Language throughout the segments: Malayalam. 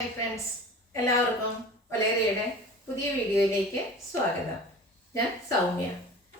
ഹായ് ഫ്രണ്ട്സ്, എല്ലാവർക്കും വലേറിയയുടെ പുതിയ വീഡിയോയിലേക്ക് സ്വാഗതം. ഞാൻ സൗമ്യ.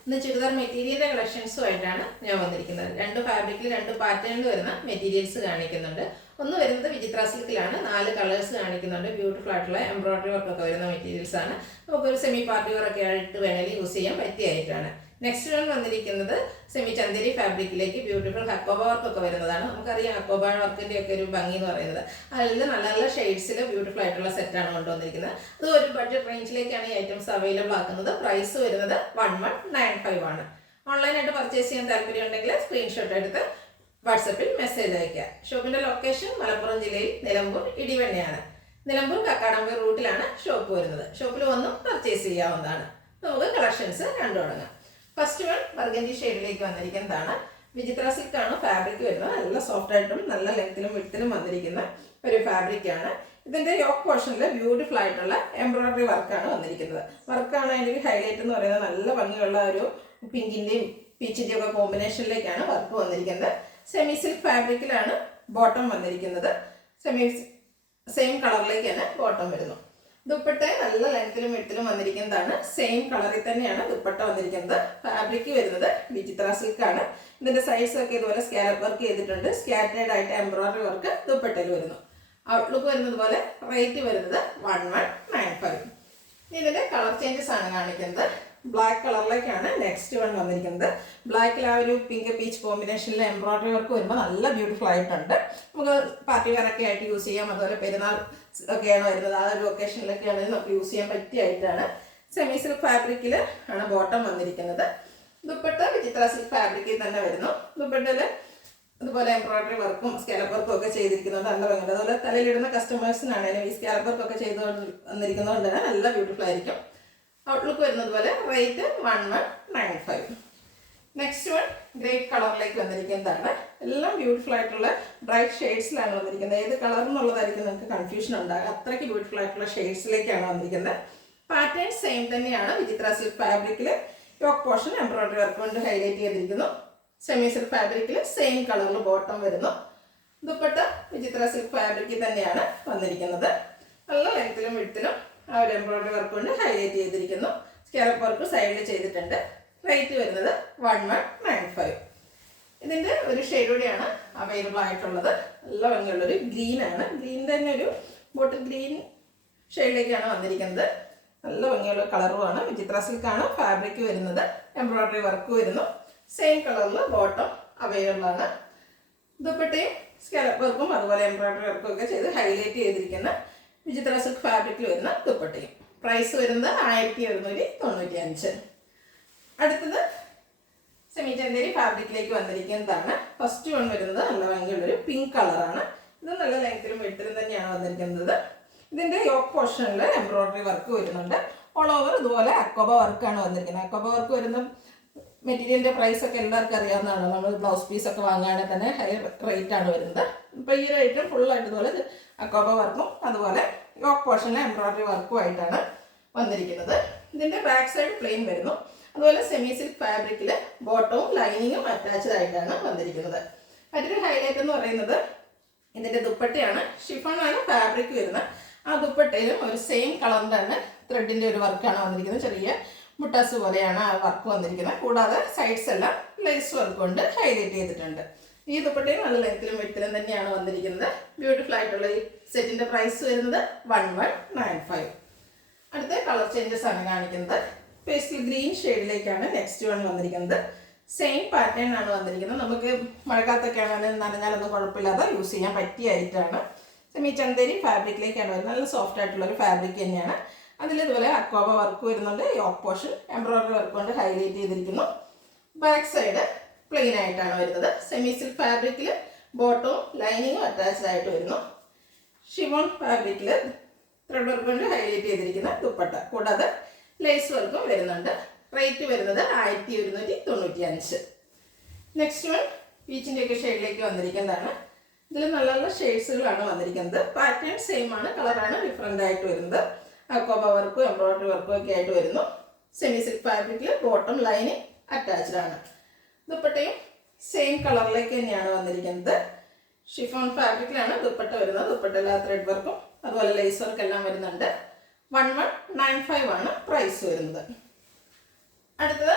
ഇന്ന് ചുരിദാർ മെറ്റീരിയലിൻ്റെ കളക്ഷൻസുമായിട്ടാണ് ഞാൻ വന്നിരിക്കുന്നത്. രണ്ട് ഫാബ്രിക്കിൽ രണ്ട് പാറ്റേണിൽ വരുന്ന മെറ്റീരിയൽസ് കാണിക്കുന്നുണ്ട്. ഒന്ന് വരുന്നത് വിചിത്ര സിൽക്കിലാണ്, 4 കളേഴ്സ് കാണിക്കുന്നുണ്ട്. ബ്യൂട്ടിഫുൾ ആയിട്ടുള്ള എംബ്രോയിഡറി വർക്കൊക്കെ വരുന്ന മെറ്റീരിയൽസ് ആണ്. നമുക്കൊരു സെമി പാർട്ടി വെയറൊക്കെ ആയിട്ട് വേണമെങ്കിൽ യൂസ് ചെയ്യാൻ പറ്റിയായിട്ടാണ്. നെക്സ്റ്റ് വൺ വന്നിരിക്കുന്നത് സെമി ചന്ദേരി ഫാബ്രിക്കിലേക്ക് ബ്യൂട്ടിഫുൾ ഹക്കോബ വർക്കൊക്കെ വരുന്നതാണ്. നമുക്കറിയാം ഹക്കോബ വർക്കിൻ്റെ ഒക്കെ ഒരു ഭംഗി എന്ന് പറയുന്നത്. അതിൽ നല്ല നല്ല ഷെയ്ഡ്സിൽ ബ്യൂട്ടിഫുൾ ആയിട്ടുള്ള സെറ്റാണ് കൊണ്ടുവന്നിരിക്കുന്നത്. അത് ഒരു ബഡ്ജറ്റ് റേഞ്ചിലേക്കാണ് ഈ ഐറ്റംസ് അവൈലബിൾ ആക്കുന്നത്. പ്രൈസ് വരുന്നത് 1195 ആണ്. ഓൺലൈനായിട്ട് പർച്ചേസ് ചെയ്യാൻ താല്പര്യം ഉണ്ടെങ്കിൽ സ്ക്രീൻഷോട്ട് എടുത്ത് വാട്സപ്പിൽ മെസ്സേജ് അയയ്ക്കുക. ഷോപ്പിൻ്റെ ലൊക്കേഷൻ മലപ്പുറം ജില്ലയിൽ നിലമ്പൂർ ഇടിവണ്ണയാണ്. നിലമ്പൂർ കക്കാടമ്പൂർ റൂട്ടിലാണ് ഷോപ്പ് വരുന്നത്. ഷോപ്പിൽ വന്നും പർച്ചേസ് ചെയ്യാവുന്നതാണ്. നമുക്ക് കളക്ഷൻസ് കണ്ടു തുടങ്ങാം. ഫസ്റ്റ് വൺ ബർഗൻഡി ഷെയ്ഡിലേക്ക് വന്നിരിക്കുന്നതാണ്. വിചിത്ര സിൽക്കാണ് ഫാബ്രിക് വരുന്നത്. നല്ല സോഫ്റ്റ് ആയിട്ടും നല്ല ലെങ്ത്തിലും വിഡ്ത്തിലും വന്നിരിക്കുന്ന ഒരു ഫാബ്രിക്കാണ്. ഇതിൻ്റെ യോക്ക് പോർഷനിൽ ബ്യൂട്ടിഫുൾ ആയിട്ടുള്ള എംബ്രോയിഡറി വർക്കാണ് വന്നിരിക്കുന്നത്. വർക്കാണ് അതിൻ്റെ ഒരു ഹൈലൈറ്റ് എന്ന് പറയുന്നത്. നല്ല ഭംഗിയുള്ള ഒരു പിങ്കിൻ്റെയും പീച്ചിൻ്റെയും ഒക്കെ കോമ്പിനേഷനിലേക്കാണ് വർക്ക് വന്നിരിക്കുന്നത്. സെമി സിൽക്ക് ഫാബ്രിക്കിലാണ് ബോട്ടം വന്നിരിക്കുന്നത്. സെയിം കളറിലേക്കാണ് ബോട്ടം വരുന്നത്. ദുപ്പട്ട നല്ല ലെങ്ത്തിലും വിഡ്ത്തിലും വന്നിരിക്കുന്നതാണ്. സെയിം കളറിൽ തന്നെയാണ് ദുപ്പട്ട വന്നിരിക്കുന്നത്. ഫാബ്രിക് വരുന്നത് വിചിത്ര സിൽക്കാണ്. ഇതിൻ്റെ സൈഡ്സൊക്കെ ഇതുപോലെ സ്കാലപ്പ് വർക്ക് ചെയ്തിട്ടുണ്ട്. സ്കാറ്റേഡ് ആയിട്ട് എംബ്രോയിഡറി വർക്ക് ദുപ്പട്ടയിൽ വരുന്നു. ഔട്ട്ലുക്ക് വരുന്നത് പോലെ. റേറ്റ് വരുന്നത് 1195. ഇതിൻ്റെ കളർ ചേഞ്ചസ് ആണ് കാണിക്കുന്നത്. ബ്ലാക്ക് കളറിലേക്കാണ് നെക്സ്റ്റ് വൺ വന്നിരിക്കുന്നത്. ബ്ലാക്കിൽ ആ ഒരു പിങ്ക് പീച്ച് കോമ്പിനേഷനിൽ എംബ്രോയിഡറി വർക്ക് വരുമ്പോൾ നല്ല ബ്യൂട്ടിഫുൾ ആയിട്ടുണ്ട്. നമുക്ക് പാർട്ടി വെയറൊക്കെ ആയിട്ട് യൂസ് ചെയ്യാം. അതുപോലെ പെരുന്നാൾ ഒക്കെയാണ് വരുന്നത്. ആ ഒരു ഒക്കേഷനിലൊക്കെ ആണെങ്കിൽ നമുക്ക് യൂസ് ചെയ്യാൻ പറ്റിയായിട്ടാണ്. സെമി സിൽക്ക് ഫാബ്രിക്കിൽ ആണ് ബോട്ടം വന്നിരിക്കുന്നത്. ദുപ്പട്ട വിചിത്ര സിൽക്ക് ഫാബ്രിക്കിൽ തന്നെ വരുന്നു. ദുപ്പട്ടയിൽ അതുപോലെ എംബ്രോയിഡറി വർക്കും സ്കാലപ്പ് വർക്കും ഒക്കെ ചെയ്തിരിക്കുന്നുണ്ട്. നല്ല ഭംഗിയുണ്ട്. അതുപോലെ തലയിലിടുന്ന കസ്റ്റമേഴ്സിനാണെങ്കിലും ഈ സ്കാലപ്പ് വർക്കൊക്കെ ചെയ്ത് വന്നിരിക്കുന്നതുകൊണ്ട് തന്നെ നല്ല ബ്യൂട്ടിഫുൾ ആയിരിക്കും. ഔട്ട്ലുക്ക് വരുന്നത് പോലെ. റേറ്റ് 1195. നെക്സ്റ്റ് വൺ ഗ്രേപ്പ് കളറിലേക്ക് വന്നിരിക്കുന്നതാണ്. എല്ലാം ബ്യൂട്ടിഫുൾ ആയിട്ടുള്ള ബ്രൈറ്റ് ഷെയ്ഡ്സിലാണ് വന്നിരിക്കുന്നത്. ഏത് കളർ എന്നുള്ളതായിരിക്കും നിങ്ങൾക്ക് കൺഫ്യൂഷൻ ഉണ്ടാകുക. അത്രയ്ക്ക് ബ്യൂട്ടിഫുൾ ആയിട്ടുള്ള ഷെയ്ഡ്സിലേക്കാണ് വന്നിരിക്കുന്നത്. പാറ്റേൺ സെയിം തന്നെയാണ്. വിചിത്ര സിൽക്ക് ഫാബ്രിക്കിൽ യോക്ക് പോർഷൻ എംബ്രോയിഡറി വർക്ക് കൊണ്ട് ഹൈലൈറ്റ് ചെയ്തിരിക്കുന്നു. സെമി സിൽക്ക് ഫാബ്രിക്കിൽ സെയിം കളറിൽ ബോട്ടം വരുന്നു. ദുപ്പട്ട വിചിത്ര സിൽക്ക് ഫാബ്രിക്കിൽ തന്നെയാണ് വന്നിരിക്കുന്നത്. നല്ല ലെങ്ത്തിലും വിഡ്ത്തിലും ആ ഒരു എംബ്രോയിഡറി വർക്ക് കൊണ്ട് ഹൈലൈറ്റ് ചെയ്തിരിക്കുന്നു. സ്കാലപ്പ് വർക്ക് സൈഡിൽ ചെയ്തിട്ടുണ്ട്. റേറ്റ് വരുന്നത് 1195. ഇതിൻ്റെ ഒരു ഷെയ്ഡ് കൂടിയാണ് അവൈലബിൾ ആയിട്ടുള്ളത്. നല്ല ഭംഗിയുള്ളൊരു ഗ്രീനാണ്. ഗ്രീൻ തന്നെ ഒരു ബോട്ടിൽ ഗ്രീൻ ഷെയ്ഡിലേക്കാണ് വന്നിരിക്കുന്നത്. നല്ല ഭംഗിയുള്ള കളറുമാണ്. വിചിത്ര സിൽക്കാണ് ഫാബ്രിക് വരുന്നത്. എംബ്രോയിഡറി വർക്ക് വരുന്നു. സെയിം കളറിൽ ബോട്ടം അവൈലബിൾ ആണ്. ദുപ്പട്ടയും സ്കാലപ്പ് വർക്കും അതുപോലെ എംബ്രോയിഡറി വർക്കും ഒക്കെ ചെയ്ത് ഹൈലൈറ്റ് ചെയ്തിരിക്കുന്ന വിചിത്ര സിൽക്ക് ഫാബ്രിക്കിൽ വരുന്ന ദുപ്പട്ടയും. പ്രൈസ് വരുന്നത് 1195. അടുത്തത് സെമി ചന്ദേരി ഫാബ്രിക്കിലേക്ക് വന്നിരിക്കുന്നതാണ്. ഫസ്റ്റ് വൺ വരുന്നത് നല്ല ഭംഗിയുള്ളൊരു പിങ്ക് കളറാണ്. ഇത് നല്ല ലെങ്ത്തിലും വിഡ്ത്തിലും തന്നെയാണ് വന്നിരിക്കുന്നത്. ഇതിൻ്റെ യോക്ക് പോർഷനിൽ എംബ്രോയിഡറി വർക്ക് വരുന്നുണ്ട്. ഓൾ ഓവർ ഇതുപോലെ അക്കോബ വർക്കാണ് വന്നിരിക്കുന്നത്. അക്കോബ വർക്ക് വരുന്ന മെറ്റീരിയലിൻ്റെ പ്രൈസൊക്കെ എല്ലാവർക്കും അറിയാവുന്നതാണ്. നമ്മൾ ബ്ലൗസ് പീസൊക്കെ വാങ്ങുകയാണെങ്കിൽ തന്നെ ഹൈ റേറ്റ് ആണ് വരുന്നത്. ഇപ്പോൾ ഈ ഒരു ഐറ്റം ഫുള്ളായിട്ട് ഇതുപോലെ അക്കോബ വർക്കും അതുപോലെ യോക്ക് പോർഷനിൽ എംബ്രോയിഡറി വർക്കും ആയിട്ടാണ് വന്നിരിക്കുന്നത്. ഇതിൻ്റെ ബാക്ക് സൈഡ് പ്ലെയിൻ വരുന്നു. അതുപോലെ സെമി സിൽക്ക് ഫാബ്രിക്കിൽ ബോട്ടവും ലൈനിങ്ങും അറ്റാച്ച്ഡ് ആയിട്ടാണ് വന്നിരിക്കുന്നത്. മറ്റൊരു ഹൈലൈറ്റ് എന്ന് പറയുന്നത് ഇതിൻ്റെ ദുപ്പട്ടയാണ്. ഷിഫോണാണ് ഫാബ്രിക് വരുന്നത്. ആ ദുപ്പട്ടയിലും ഒരു സെയിം കളറിൻ്റെ ത്രെഡിൻ്റെ ഒരു വർക്കാണ് വന്നിരിക്കുന്നത്. ചെറിയ മുട്ടാസ് പോലെയാണ് ആ വർക്ക് വന്നിരിക്കുന്നത്. കൂടാതെ സൈഡ്സ് എല്ലാം ലേസ് വർക്ക് കൊണ്ട് ഹൈലൈറ്റ് ചെയ്തിട്ടുണ്ട്. ഈ ദുപ്പട്ടയും നല്ല ലെങ്ത്തിലും വിഡ്ത്തിലും തന്നെയാണ് വന്നിരിക്കുന്നത്. ബ്യൂട്ടിഫുൾ ആയിട്ടുള്ള ഈ സെറ്റിൻ്റെ പ്രൈസ് വരുന്നത് 1195. അടുത്ത കളർ ചേഞ്ചസ് ആണ് കാണിക്കുന്നത്. പേസ്റ്റൽ ഗ്രീൻ ഷെയ്ഡിലേക്കാണ് നെക്സ്റ്റ് വൺ വന്നിരിക്കുന്നത്. സെയിം പാറ്റേൺ ആണ് വന്നിരിക്കുന്നത്. നമുക്ക് മഴക്കാലത്തൊക്കെ ആണെങ്കിലും നനഞ്ഞാലൊന്നും കുഴപ്പമില്ലാതെ യൂസ് ചെയ്യാൻ പറ്റിയായിട്ടാണ്. സെമി ചന്ദേരി ഫാബ്രിക്കിലേക്കാണ് വരുന്നത്. നല്ല സോഫ്റ്റ് ആയിട്ടുള്ളൊരു ഫാബ്രിക് തന്നെയാണ്. അതിലിതുപോലെ അക്കോബ വർക്ക് വരുന്നുണ്ട്. യോക്ക് പോർഷൻ എംബ്രോയിഡറി വർക്ക് കൊണ്ട് ഹൈലൈറ്റ് ചെയ്തിരിക്കുന്നു. ബാക്ക് സൈഡ് പ്ലെയിൻ ആയിട്ടാണ് വരുന്നത്. സെമി സിൽക്ക് ഫാബ്രിക്കിൽ ബോട്ടവും ലൈനിങ്ങും അറ്റാച്ച്ഡ് ആയിട്ട് വരുന്നു. ഷിഫോൺ ഫാബ്രിക്കിൽ ത്രെഡ് വർക്ക് കൊണ്ട് ഹൈലൈറ്റ് ചെയ്തിരിക്കുന്ന ദുപ്പട്ട. കൂടാതെ ലേസ് വർക്കും വരുന്നുണ്ട്. റേറ്റ് വരുന്നത് 1195. നെക്സ്റ്റ് വൺ പീച്ചിൻ്റെ ഒക്കെ ഷെയ്ഡിലേക്ക് വന്നിരിക്കുന്നതാണ്. ഇതിൽ നല്ല നല്ല ഷെയ്ഡ്സുകളാണ് വന്നിരിക്കുന്നത്. പാറ്റേൺ സെയിം ആണ്, കളറാണ് ഡിഫറെൻ്റ് ആയിട്ട് വരുന്നത്. അക്കോബ വർക്കും എംബ്രോയിഡറി വർക്കും ഒക്കെ ആയിട്ട് വരുന്നു. സെമി സിൽക്ക് ഫാബ്രിക്കിൽ ബോട്ടം ലൈനിങ് അറ്റാച്ച്ഡ് ആണ്. ദുപ്പട്ടയും സെയിം കളറിലേക്ക് തന്നെയാണ് വന്നിരിക്കുന്നത്. ഷിഫോൺ ഫാബ്രിക്കിലാണ് ദുപ്പട്ട വരുന്നത്. ദുപ്പട്ട ത്രെഡ് വർക്കും അതുപോലെ ലേസ് വർക്ക് എല്ലാം വരുന്നുണ്ട്. 1195 ആണ് പ്രൈസ് വരുന്നത്. അടുത്തത്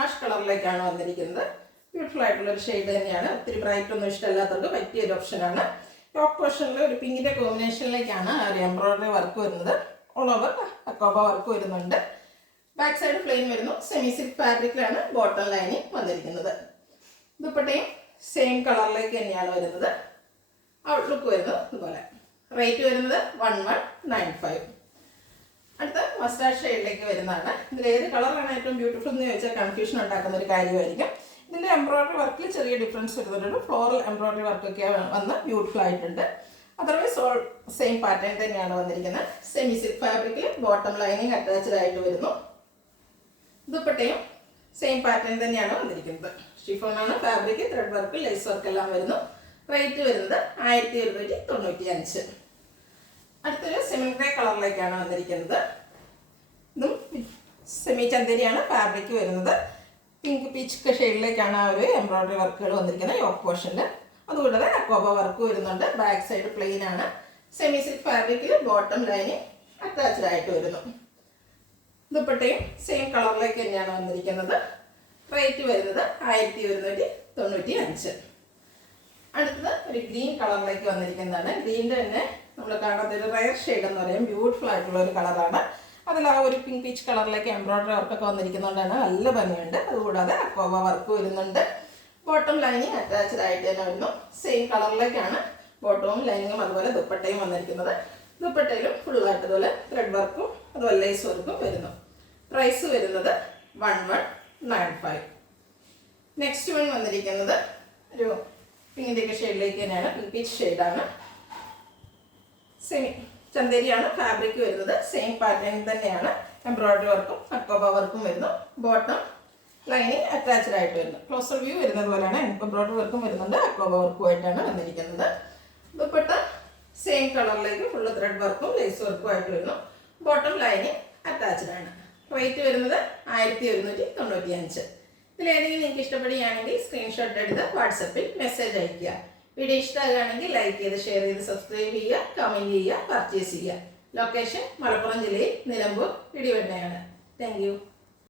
ആഷ് കളറിലേക്കാണ് വന്നിരിക്കുന്നത്. ബ്യൂട്ടിഫുൾ ആയിട്ടുള്ളൊരു ഷെയ്ഡ് തന്നെയാണ്. ഒത്തിരി ബ്രൈറ്റ് ഒന്നും ഇഷ്ടമല്ലാത്തവർക്ക് പറ്റിയൊരു ഓപ്ഷനാണ്. ടോപ്പ് പോർഷനിൽ ഒരു പിങ്കിൻ്റെ കോമ്പിനേഷനിലേക്കാണ് ഒരു എംബ്രോയ്ഡറി വർക്ക് വരുന്നത്. ഓൾ ഓവർ അക്കോബ വർക്ക് വരുന്നുണ്ട്. ബാക്ക് സൈഡ് പ്ലെയിൻ വരുന്നു. സെമി സിൽക്ക് ഫാബ്രിക്കിലാണ് ബോട്ടം ലൈനിങ് വന്നിരിക്കുന്നത്. ദുപ്പട്ടയും സെയിം കളറിലേക്ക് തന്നെയാണ് വരുന്നത്. ഔട്ട്ലുക്ക് വരുന്നത് ഇതുപോലെ. റേറ്റ് വരുന്നത് 1195. അടുത്ത മസ്റ്റാർഡ് ഷെയ്ഡിലേക്ക് വരുന്നതാണ്. ഇതിൽ ഏത് കളറാണ് ഏറ്റവും ബ്യൂട്ടിഫുൾ എന്ന് ചോദിച്ചാൽ കൺഫ്യൂഷൻ ഉണ്ടാക്കുന്ന ഒരു കാര്യമായിരിക്കും. ഇതിൻ്റെ എംബ്രോയ്ഡറി വർക്കിൽ ചെറിയ ഡിഫറൻസ് വരുന്നുണ്ട്. ഫ്ലോറൽ എംബ്രോയ്ഡറി വർക്കൊക്കെ വന്ന് ബ്യൂട്ടിഫുൾ ആയിട്ടുണ്ട്. അതർവൈസ് ഓൾ സെയിം പാറ്റേൺ തന്നെയാണ് വന്നിരിക്കുന്നത്. സെമി സിൽക്ക് ഫാബ്രിക്കിൽ ബോട്ടം ലൈനിങ് അറ്റാച്ച്ഡ് ആയിട്ട് വരുന്നു. ദുപ്പട്ടയും സെയിം പാറ്റേൺ തന്നെയാണ് വന്നിരിക്കുന്നത്. ഷിഫോണാണ് fabric. Thread work lace work എല്ലാം വരുന്നു. റേറ്റ് വരുന്നത് 1195. അടുത്തൊരു സെമി ഗ്രേ കളറിലേക്കാണ് വന്നിരിക്കുന്നത്. ഇതും സെമി ചന്ദേരിയാണ് ഫാബ്രിക് വരുന്നത്. പിങ്ക് പീച്ച് ഷെയ്ഡിലേക്കാണ് ആ ഒരു എംബ്രോയ്ഡറി വർക്കുകൾ വന്നിരിക്കുന്നത് യോക്ക് പോർഷനിൽ. അതുകൂടാതെ അക്കോബ വർക്ക് വരുന്നുണ്ട്. ബാക്ക് സൈഡ് പ്ലെയിൻ ആണ്. സെമി സിൽക്ക് ഫാബ്രിക്കിൽ ബോട്ടം ലൈനിങ് അറ്റാച്ച്ഡ് ആയിട്ട് വരുന്നു. ദുപ്പട്ടയും സെയിം കളറിലേക്ക് തന്നെയാണ് വന്നിരിക്കുന്നത്. റേറ്റ് വരുന്നത് 1195. അടുത്തത് ഒരു ഗ്രീൻ കളറിലേക്ക് വന്നിരിക്കുന്നതാണ്. ഗ്രീനിൻ്റെ തന്നെ നമ്മൾ കാണാത്ത ഒരു റയർ ഷെയ്ഡ് എന്ന് പറയും. ബ്യൂട്ടിഫുൾ ആയിട്ടുള്ള ഒരു കളറാണ്. അതിൽ ആ ഒരു പിങ്ക് പീച്ച് കളറിലേക്ക് എംബ്രോയ്ഡറി വർക്കൊക്കെ വന്നിരിക്കുന്നതുകൊണ്ടാണ് നല്ല ഭംഗിയുണ്ട്. അതുകൂടാതെ അക്കോബ വർക്ക് വരുന്നുണ്ട്. ബോട്ടം ലൈനിങ് അറ്റാച്ച്ഡ് ആയിട്ട് തന്നെ വരുന്നു. സെയിം കളറിലേക്കാണ് ബോട്ടവും ലൈനിങ്ങും അതുപോലെ ദുപ്പട്ടയും വന്നിരിക്കുന്നത്. ദുപ്പട്ടയിലും ഫുള്ളായിട്ട് അതുപോലെ ത്രെഡ് വർക്കും അതുപോലെ ലേസ് വർക്കും വരുന്നു. പ്രൈസ് വരുന്നത് 1195. നെക്സ്റ്റ് വൺ വന്നിരിക്കുന്നത് ഒരു പിങ്കിൻ്റെയൊക്കെ ഷെയ്ഡിലേക്ക് തന്നെയാണ്. പിങ്ക് പീച്ച് ഷെയ്ഡാണ്. സെമി ചന്ദേരിയാണ് ഫാബ്രിക് വരുന്നത്. സെയിം പാറ്റേൺ തന്നെയാണ്. എംബ്രോയ്ഡറി വർക്കും അക്കോബ വർക്കും വരുന്നു. ബോട്ടം ലൈനിങ് അറ്റാച്ച്ഡ് ആയിട്ട് വരുന്നു. ക്ലോസർ വ്യൂ വരുന്നത് പോലെയാണ്. എംബ്രോയ്ഡറി വർക്കും വരുന്നുണ്ട്. അക്കോബ വർക്കുമായിട്ടാണ് വന്നിരിക്കുന്നത്. ദുപ്പട്ട സെയിം കളറിലേക്ക് ഫുള്ള് ത്രെഡ് വർക്കും ലേസ് വർക്കും ആയിട്ട് വരുന്നു. ബോട്ടം ലൈനിങ് അറ്റാച്ച്ഡ് ആണ്. റേറ്റ് വരുന്നത് 1195. ഇതിലേതെങ്കിലും നിങ്ങൾക്ക് ഇഷ്ടപ്പെടുകയാണെങ്കിൽ സ്ക്രീൻഷോട്ട് എടുത്ത് വാട്സപ്പിൽ മെസ്സേജ് അയയ്ക്കുക. വീഡിയോ ഇഷ്ടമാകുകയാണെങ്കിൽ ലൈക്ക് ചെയ്ത് ഷെയർ ചെയ്ത് സബ്സ്ക്രൈബ് ചെയ്യുക, കമൻറ്റ് ചെയ്യുക, പർച്ചേസ് ചെയ്യുക. ലൊക്കേഷൻ മലപ്പുറം ജില്ലയിൽ നിലമ്പൂർ ഇടിവണ്ണയാണ്. Thank you.